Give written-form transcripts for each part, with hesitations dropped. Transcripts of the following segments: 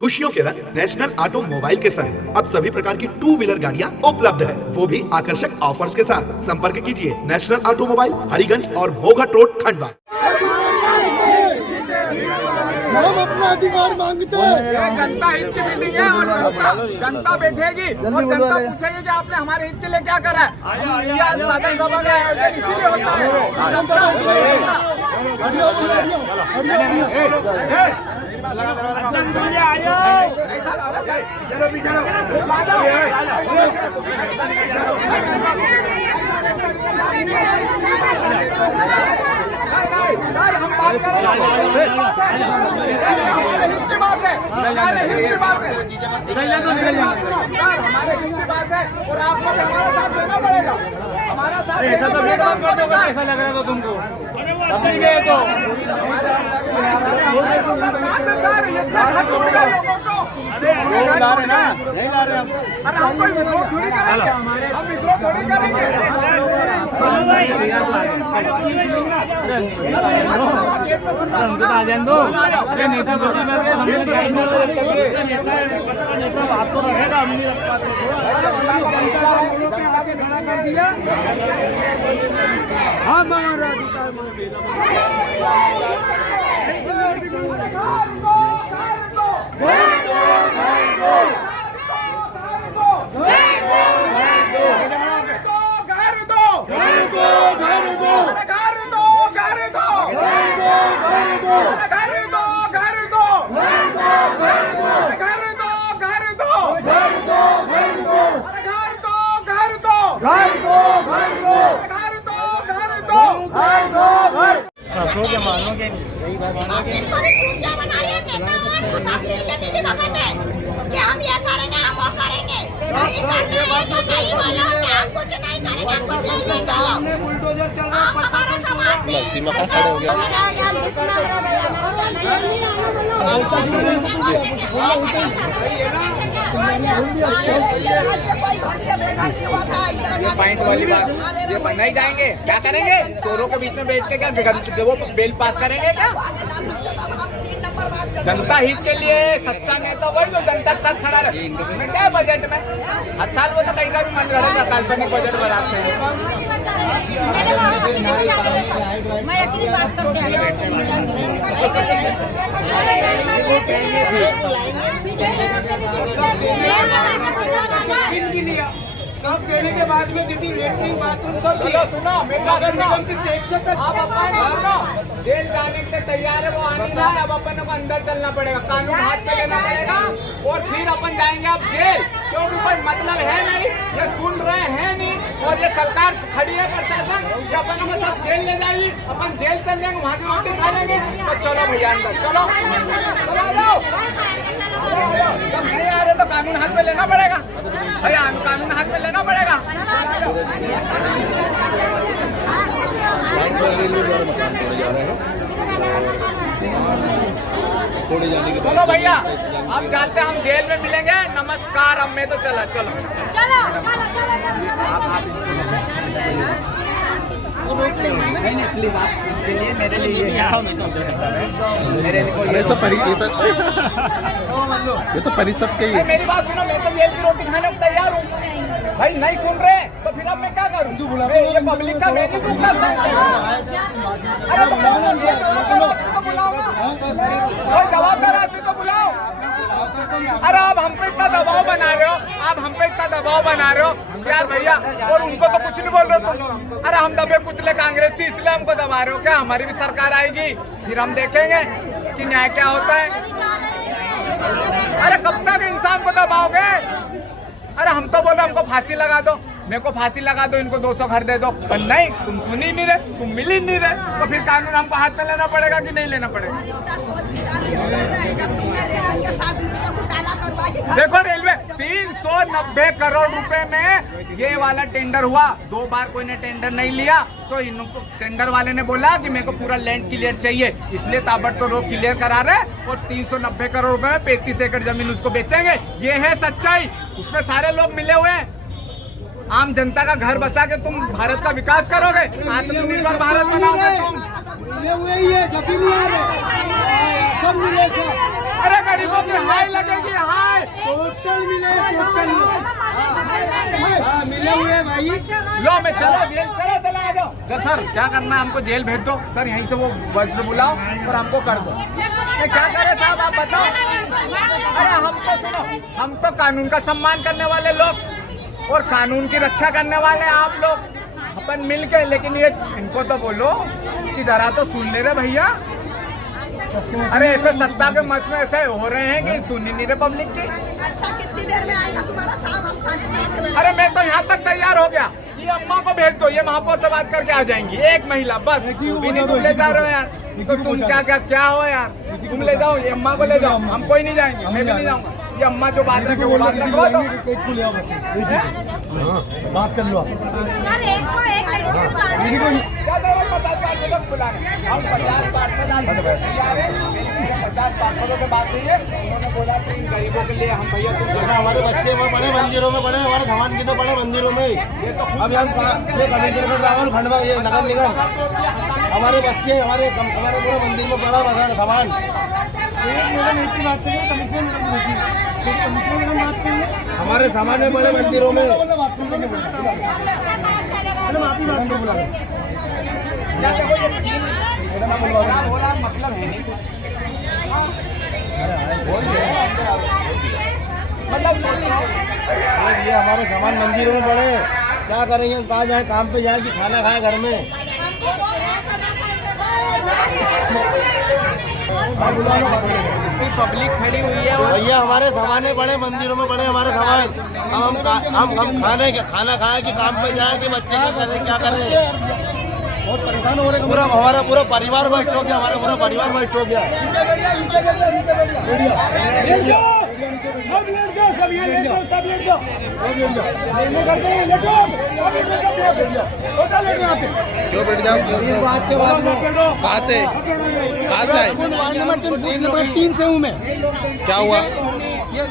खुशियों के रंग नेशनल ऑटोमोबाइल के संग अब सभी प्रकार की टू व्हीलर गाड़ियां उपलब्ध है, वो भी आकर्षक ऑफर्स के साथ। संपर्क कीजिए नेशनल ऑटोमोबाइल, हरिगंज और भोगट रोड, खंडवा। हम अपना अधिकार मांगते हैं। जनता हित की मीटिंग है और जनता बैठेगी और जनता पूछेगी कि आपने हमारे हित के लिए क्या करा है। साधन सभा का आयोजन इसीलिए होता है। हम बात कर रहे हैं, हमारे हित की बात है, हमारे हित की बात है, हमारे हित की बात है और आपको भी हमारा साथ देना पड़ेगा। हमारा साथ देना पड़ेगा। आपको भी ऐसा लग रहा था तुमको सर, इतना खत टूट गया लोगों को। नहीं ला रहे ना, नहीं ला रहे हम। अरे हम कोई विद्रोह थोड़ी करेंगे, हम विद्रोह थोड़ी करेंगे। आपको रहेगा हम हमारा अधिकार मांगते हम ये करेंगे, हम वो करेंगे, नहीं करना है तो सही बोलो कि हम कुछ नहीं करेंगे, हम कुछ नहीं चलो। बुलडोजर चल रहा है, हमारा समाज में सीमा का खड़ा हो गया। पॉइंट वाली बात, ये नहीं जाएंगे, क्या करेंगे? चोरों के बीच में बैठ के क्या वो बेल पास करेंगे क्या? जनता हित के लिए सच्चा नेता वही जो जनता के साथ खड़ा रहे। इसमें क्या है बजट में? हर साल वो तो कहीं का भी मन रहेगा, काल्पनिक बजट बनाते हैं। सब देने के बाद में दीदी लेटरिन बाथरूम सब चलो सुनो, मेरी बात सुनो। आप जेल जाने के लिए तैयार है, वो आने ना है। अब अपन को अंदर चलना पड़ेगा, कानून हाथ में लेना पड़ेगा और फिर अपन जाएंगे अब जेल, क्योंकि कोई मतलब है नहीं, ये सुन रहे हैं नहीं और ये सरकार खड़ी है प्रशासन, ये अपन को सब जेल ले जाएगी। अपन जेल चल जाएंगे, वहाँ की रोटी खा लेंगे। तो चलो भैया अंदर चलो, जब नहीं आ रहे तो कानून हाथ में लेना पड़ेगा भैया, कानून हाथ में लेना पड़ेगा। चलो भैया अब जाते, हम जेल में मिलेंगे। नमस्कार, अब मैं तो चला। चलो चलो चलो चलो मेरे लिए ये तो परिषद के ही। मेरी बात सुनो, मैं तो जेल की रोटी खाने को तैयार हूँ भाई। नहीं सुन रहे तो फिर अब मैं क्या करूँ? ये पब्लिक का मैं नहीं दूंगा। अरे तो बुलाओ ना, कोई जवाबदार आदमी तो बुलाओ। अरे आप हम पे इतना दबाव बना रहे हो, आप हम पे इतना दबाव बना रहे हो यार भैया, और उनको तो कुछ नहीं बोल रहे हो तुम। अरे हम दबे कुचले कांग्रेसी, इसलिए हमको दबा रहे हो क्या? हमारी भी सरकार आएगी, फिर हम देखेंगे कि न्याय क्या होता है। अरे कब तक इंसान को दबाओगे? अरे हम तो बोल रहे हमको फांसी लगा दो, मेरे को फांसी लगा दो, इनको 200 घर दे दो, पर नहीं, तुम सुन ही नहीं रहे, तुम मिल ही नहीं रहे। तो फिर कानून हमको हाथ में लेना पड़ेगा कि नहीं लेना पड़ेगा? देखो रेलवे 390 करोड़ रुपए में ये वाला टेंडर हुआ। 2 बार कोई ने टेंडर नहीं लिया, तो इनको टेंडर वाले ने बोला कि मेरे को पूरा लैंड क्लियर चाहिए, इसलिए ताबड़तोड़ रोड क्लियर करा रहे और 390 करोड़ रुपए में 35 एकड़ जमीन उसको बेचेंगे। ये है सच्चाई, उसमें सारे लोग मिले हुए हैं। आम जनता का घर बसा के तुम भारत का विकास करोगे, आत्मनिर्भर भारत बनाओगे तुम। मिले हुए ही है, जब भी नहीं आ रहे सब मिले। अरे गरीबों की हाय लगे बताइए। लो मैं चलो जेल चलो आ जाओ सर क्या करना है हमको जेल भेज दो सर यहीं से वो वज्र बुलाओ और हमको कर दो क्या करे साहब आप बताओ। अरे हम तो सुनो हम तो कानून का सम्मान करने वाले लोग और कानून की रक्षा करने वाले आप लोग अपन मिल के, लेकिन ये इनको तो बोलो कि जरा तो सुन ले रहे भैया। अरे ऐसे सत्ता के मस में ऐसे हो रहे हैं कि सुन ही नहीं रहे पब्लिक की। अच्छा कितनी देर में आएगा तुम्हारा साहब? हम शांति। अरे मैं तो यहाँ तक तैयार हो गया, ये अम्मा को भेज दो, ये महापौर से बात करके आ जाएंगी। एक महिला बस, भी नहीं तुम ले जा रहे हो यार, तो तुम क्या हो यार, तुम ले जाओ, ये अम्मा को ले जाओ, हम कोई नहीं जाएंगे, मैं भी नहीं जाऊंगा। ये अम्मा जो बात रखे वो बात रखो तो बात कर लो आप। क्या जरूरत बता बुलाने, हम 50 पार्षदों से बात हुई है, उन्होंने बोला कि इन गरीबों के लिए हम भैया तुम हमारे बच्चे वहाँ बड़े मंदिरों में बड़े, हमारे सामान की तो बड़े मंदिरों में। अभी हम कमिश्नर रावण खंडवा ये नगर निगम हमारे बच्चे हमारे पूरे मंदिर में बड़ा बड़ा सामान। हमारे सामान में बड़े मंदिरों में मतलब है नहीं मतलब ये हमारे सामान मंदिरों में पड़े, क्या करेंगे, कहाँ जाए, काम पे जाए कि खाना खाए घर में। पब्लिक खड़ी हुई है और भैया हमारे सामान बड़े मंदिरों में बड़े, हमारे सामान हम खाना खाए कि काम पे जाए कि बच्चे क्या करें, क्या करें। बहुत परेशान हो रहे हैं, पूरा हमारा पूरा परिवार वेस्ट हो गया, हमारा पूरा परिवार वेस्ट हो गया। क्यों बैठ जाओ इस बात के बाद में कहाँ से नंबर 3 से हूँ मैं। क्या हुआ? ये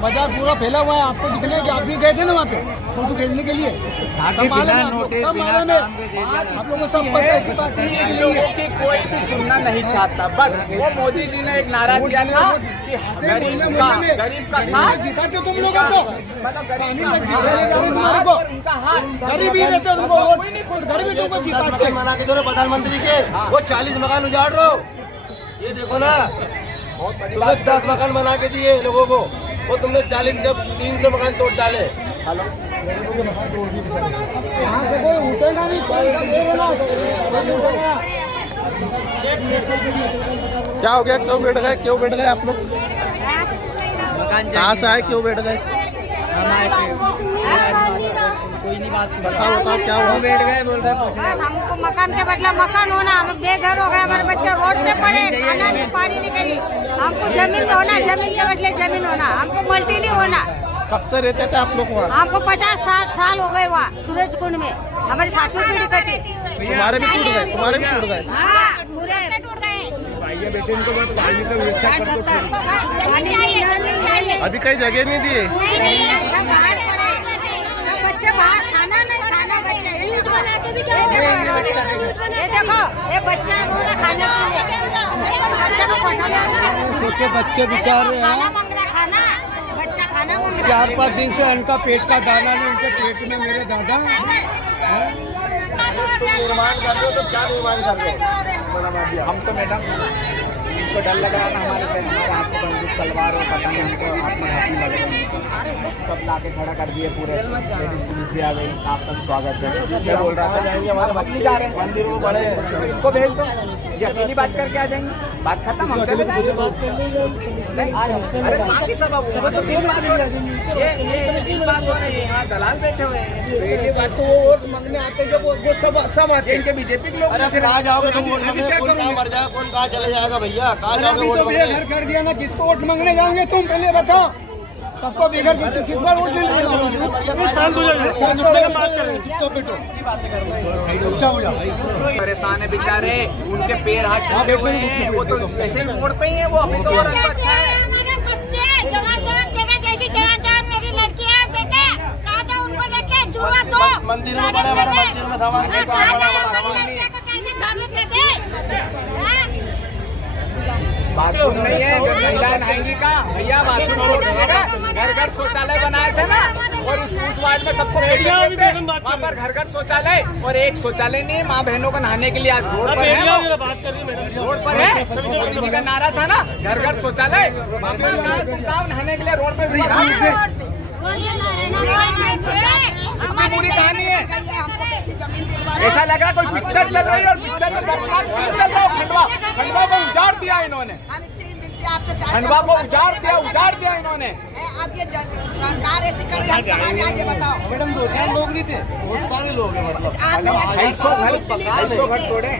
बाजार पूरा फैला हुआ है, आपको दिखने कि आप भी गए थे ना वहाँ पे फोटो खींचने के लिए। सब मालूम है, सब मालूम है, आप लोगों को सब पता है। ऐसी बात नहीं है, लोगों की कोई भी सुनना नहीं चाहता। बस वो मोदी जी ने एक नारा दिया था कि गरीब का साथ जिताते तुम लोगों को, मतलब गरीब उनका हाथ गरीब ही रहते उनको, गरीबी तुमको जिताते। मना के दो प्रधानमंत्री के, वो 40 मकान उजाड़ रहे हो, ये देखो ना, तुमने 10 मकान बना के दिए लोगों को, वो तुमने 40 जब 300 मकान तोड़ डाले। यहाँ से कोई उठेगा नहीं, क्या हो गया, क्यों बैठ गए आप लोग? कहाँ से आए, क्यों बैठ गए? कोई नहीं बात बताओ क्या हुआ? बैठ गए बोल रहे बस हमको मकान के बदला मकान होना, हम बेघर हो गए, हमारे बच्चे रोड पे पड़े, खाना नहीं, पानी नहीं, कहीं हमको जमीन होना, जमीन के बदले जमीन होना, हमको मल्टी नहीं होना। कब से रहते थे आप लोग वहाँ? हमको 50-60 साल हो गए वहाँ सूरज कुंड में, हमारी 7वीं पीढ़ी कटी। तुम्हारे भी टूट गए, तुम्हारे भी टूट गए। हाँ पूरे टूट गए। अभी कई जगह नहीं दिए। बच्चे बाहर खाना नहीं, खाना बच्चे ये देखो ये बच्चा रो रहा खाने के लिए, बच्चे को पढ़ाना, छोटे बच्चे बेचारे खाना मांग रहा, खाना बच्चा खाना मांग रहा। 4-5 दिन से इनका पेट का दाना नहीं, उनके पेट में मेरे दादा। निर्माण कर दो तो क्या निर्माण कर दो? हम तो मैडम इनको डर लग रहा था हमारे से, हमारे हाथ में बंदूक तलवार और पता नहीं हमको आत्मघाती लग रही है, सब ला के खड़ा कर दिए पूरे। पुलिस भी आ गई, आपका स्वागत है। क्या बोल रहा था, जाएंगे हमारे बच्चे जा रहे हैं मंदिरों में बड़े, इनको भेज दो, ये अकेली बात करके आ जाएंगे, बात खत्म, हम चले जाएंगे। अरे बाकी सब तो 3 बात हो रही है, ये 3 बात हो रही है, यहाँ दलाल बैठे हुए हैं। पहली बात तो वो वोट मांगने आते जो वो सब आते हैं, इनके बीजेपी के लोग। अरे कहाँ जाओगे तुम वोट मांगने? कौन कहाँ मर जाएगा, कौन कहाँ चले जाएगा भैया, कहाँ जाओगे वोट मांगने? घर कर दिया ना, किसको वोट मांगने जाओगे तुम पहले बताओ? सबको बेघर किस बार वोट परेशान है बेचारे, उनके पैर हाथ टूटे हुए हैं, वो तो ऐसे ही मोड़ पे ही है, वो अभी तो और अच्छा है। मेरे बच्चे जवान जगह जैसी जवान मेरी लड़की है, बेटे कहाँ जाओ उनको लेके जुड़वा दो। मंदिर में बड़े, हमारे मंदिर में सामान कहाँ जाओ हमारी लड़कियों को कैसे घर में देते? बाथरूम नहीं है, महिलाएं नहाएंगी का भैया, बाथरूम घर घर शौचालय बनाए थे ना, और उस वार्ड वार्ड में सबको पैसे देते हैं, वहाँ पर घर घर शौचालय और एक शौचालय नहीं है माँ बहनों को नहाने के लिए। आज रोड पर है, रोड पर है। मोदी जी का नारा था ना घर घर शौचालय, वहाँ पर तुम गाँव नहाने के लिए रोड पर पूरी कहानी है। ऐसा लग रहा है कोई पिक्चर चल रही है और पिक्चर में वर्तमान सीन चल रहा है। खंडवा को उजाड़ दिया इन्होंने, खंडवा को उजाड़ दिया इन्होंने। अब ये सरकार ऐसी कर रही है, कहाँ जाएंगे बताओ मैडम 2-4 लोग नहीं थे, बहुत सारे लोग हैं। मतलब 250 घर तोड़े,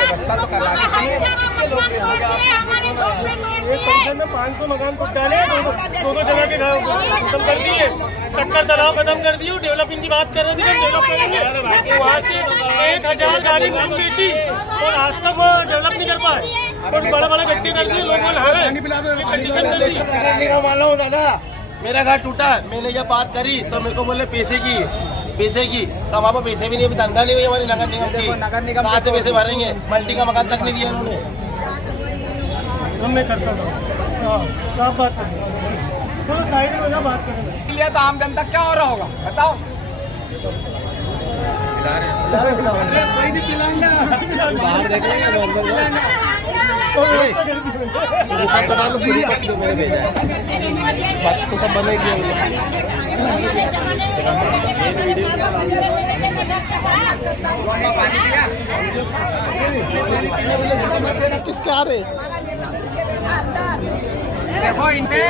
व्यवस्था तो करना चाहिए। एक परिसर में 500 मकान कुछ डाले, दो जगह के गाँव खत्म कर दिए, शक्कर तालाब खत्म कर दिए। डेवलपिंग की बात कर रहे थे, डेवलप करेंगे। वहाँ से 1000 गाड़ी घूम बेची और आज तक वो डेवलप नहीं कर पाए और बड़ा बड़ा गड्ढे कर दिए, लोग नहा रहे हैं। दादा मेरा घर टूटा, मैंने जब बात करी तो मेरे को बोले पैसे की, तो वहाँ पर पैसे भी नहीं, धंधा नहीं हुई हमारी नगर निगम की। कहाँ से पैसे भरेंगे? मल्टी का मकान तक नहीं दिया उन्होंने। मैं करता हूँ, आप बात करें, थोड़ा साइड में ना बात करें। लिए तो आम जनता क्या हो रहा होगा बताओ? किसका आ रहे? देखो इनके,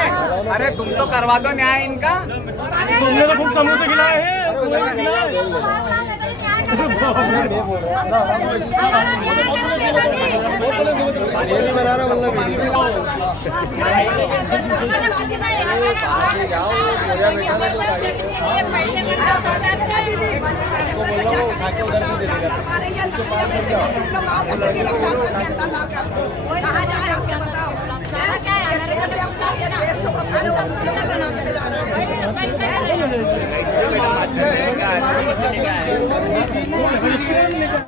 अरे तुम तो करवा दो न्याय इनका। तुमने तो खूब समोसे खिलाए हैं।